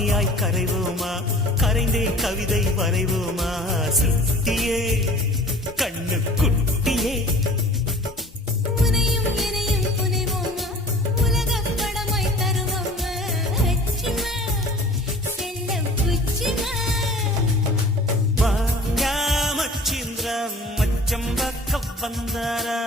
பனியாய் கரைவோமா, கரைந்தே கவிதை வரைவோமா? சுத்தியே கண்ணு குட்டியே மச்சம் பக்கம் வந்தாரா